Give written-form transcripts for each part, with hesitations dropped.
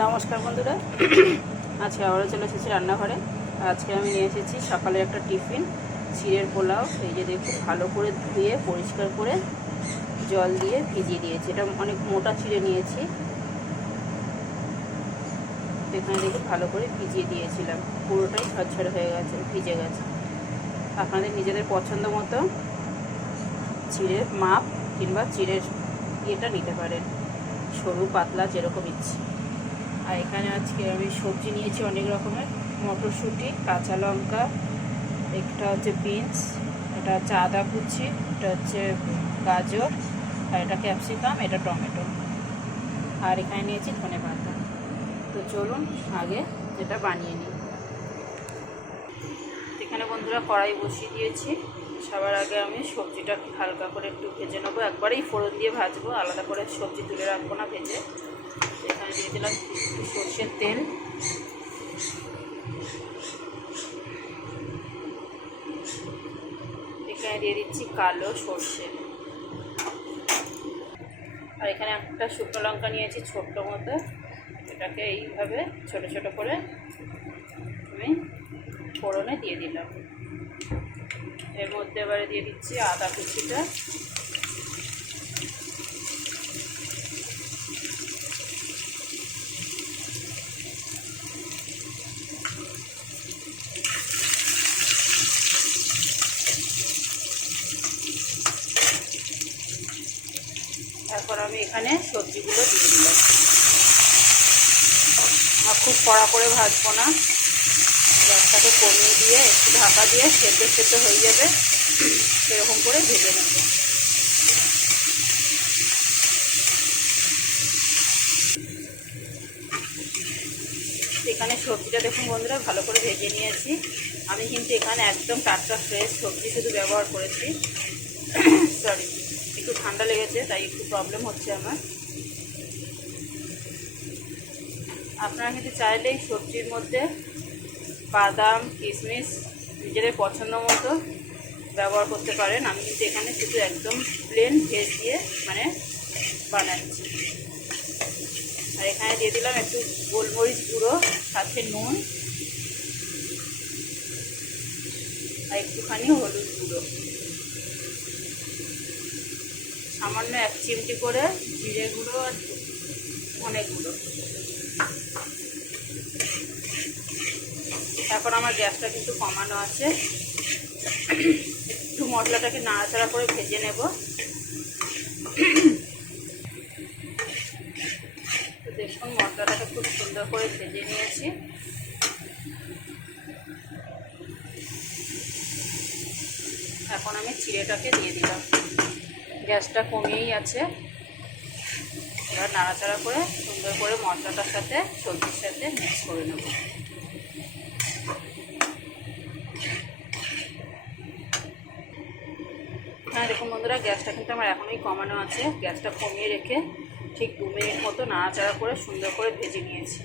নমস্কার বন্ধুরা, আজকে আবারও চলে এসেছি রান্নাঘরে। আজকে আমি নিয়ে এসেছি সকালে একটা টিফিন, চিড়ের পোলাও। এই যে দেখুন, ভালো করে ধুয়ে পরিষ্কার করে জল দিয়ে ভিজিয়ে দিয়েছি। এটা অনেক মোটা চিড়ে নিয়েছি, এখানে দেখুন ভালো করে ভিজিয়ে দিয়েছিলাম, পুরোটাই ঝরঝরে হয়ে গেছে, ভিজে গেছে। আপনাদের নিজেদের পছন্দ মতো চিড়ের মাপ কিংবা চিড়ের ইয়েটা নিতে পারেন, সরু পাতলা যেরকম ইচ্ছে। আর এখানে আজকে আমি সবজি নিয়েছি অনেক রকমের, মটরশুঁটি, কাঁচা লঙ্কা, একটা হচ্ছে বিনস, এটা হচ্ছে আদা কুচি, এটা হচ্ছে গাজর, আর এটা ক্যাপসিকাম, এটা টমেটো, আর এখানে নিয়েছি ধনেপাতা। তো চলুন আগে এটা বানিয়ে নিই। এখানে বন্ধুরা কড়াই বসিয়ে দিয়েছি। সবার আগে আমি সবজিটা হালকা করে একটু ভেজে নেবো, একবারেই ফোড়ন দিয়ে ভাজবো, আলাদা করে সবজি তুলে রাখবো না ভেজে। এখানে দিয়ে দিলাম একটু সর্ষের তেল, এখানে দিয়ে দিচ্ছি কালো সর্ষে, আর এখানে একটা শুকনো লঙ্কা নিয়েছি ছোট্ট মতো, এটাকে এইভাবে ছোট ছোট করে আমি ফোড়নে দিয়ে দিলাম। এর মধ্যে এবারে দিয়ে দিচ্ছি আদা কুচিটা, তারপর আমি এখানে সবজিগুলো দিয়ে দিলাম। আর খুব কড়া করে ভাজবো না, গ্যাসটাকে কমিয়ে দিয়ে একটু ঢাকা দিয়ে সেদ্ধ হয়ে যাবে, সেরকম করে ভেজে নেব। এখানে সবজিটা দেখুন বন্ধুরা ভালো করে ভেজে নিয়েছি। আমি কিন্তু এখানে একদম টাটকা ফ্রেশ সবজি শুধু ব্যবহার করেছি। সরি, একটু ঠান্ডা লেগেছে তাই একটু প্রবলেম হচ্ছে আমার। আপনারা কিন্তু চাইলেই সবজির মধ্যে বাদাম, কিশমিশ নিজেদের পছন্দ মতো ব্যবহার করতে পারেন। আমি কিন্তু এখানে শুধু একদম প্লেন ভেজ দিয়ে বানাচ্ছি। আর এখানে দিয়ে দিলাম একটু গোলমরিচ গুঁড়ো, সাথে নুন, আর একটুখানি হলুদ গুঁড়ো, সামান্য 1 চিমটি করে জিরে গুঁড়ো আর ধনে গুঁড়ো। এখন আমার গ্যাসটা কিন্তু কমানো আছে, একটু মশলাটাকে নাড়াচাড়া করে ভেজে নেব। তো দেখুন মশলাটাকে খুব সুন্দর করে ভেজে নিয়েছি। এখন আমি চিড়েটাকে দিয়ে দিলাম, গ্যাসটা কমিয়েই আছে। এবার নাড়াচাড়া করে সুন্দর করে মশলাটার সাথে সবজির সাথে মিক্স করে নেব। হ্যাঁ দেখুন বন্ধুরা, গ্যাসটা কিন্তু আমার এখনই কমানো আছে, গ্যাসটা কমিয়ে রেখে ঠিক 2 মিনিট মতো নাড়াচাড়া করে সুন্দর করে ভেজে নিয়েছি।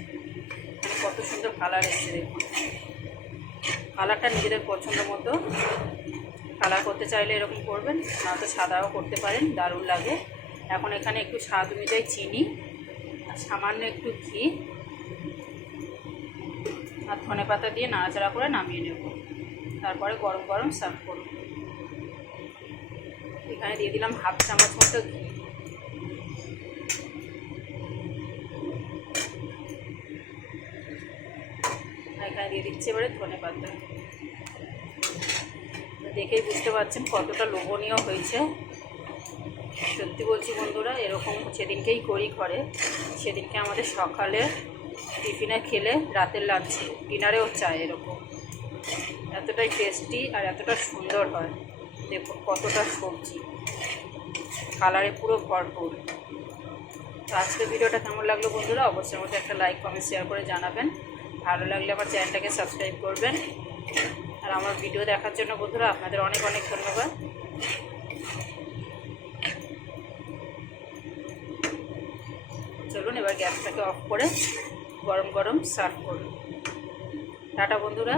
মানে কত সুন্দর কালার এসেছে দেখুন। কালারটা নিজেদের পছন্দ মতো কালার করতে চাইলে এরকম করবেন, নয়তো সাদাও করতে পারেন, দারুণ লাগে। এখন এখানে একটু স্বাদ অনুযায়ী চিনি আর সামান্য একটু ঘি আর ধনেপাতা দিয়ে নাড়াচাড়া করে নামিয়ে নেব। তারপরে গরম গরম সার্ভ করব। এখানে দিয়ে দিলাম 1/2 চামচ মতো ঘি। এখানে দিয়ে দিচ্ছি এবারে ধনেপাতা। দেখেই বুঝতে পারছেন কতটা লোভনীয় হয়েছে। সত্যি বলছি বন্ধুরা, এরকম সেদিনকেই করি ঘরে। সেদিনকে আমাদের সকালে টিফিনে খেলে রাতের লাঞ্চে ডিনারেও চায় এরকম। এতটাই টেস্টি আর এতটা সুন্দর হয়। দেখুন কতটা সবজি, কালারে পুরো ভরপুর। তো আজকের ভিডিওটা কেমন লাগলো বন্ধুরা, অবশ্যই আমাকে একটা লাইক, কমেন্ট, শেয়ার করে জানাবেন। ভালো লাগলে আমার চ্যানেলটাকে সাবস্ক্রাইব করবেন। আর আমার ভিডিও দেখার জন্য বন্ধুরা আপনাদের অনেক অনেক ধন্যবাদ। চলুন এবার গ্যাসটাকে অফ করে গরম গরম সার্ভ করুন। টাটা বন্ধুরা।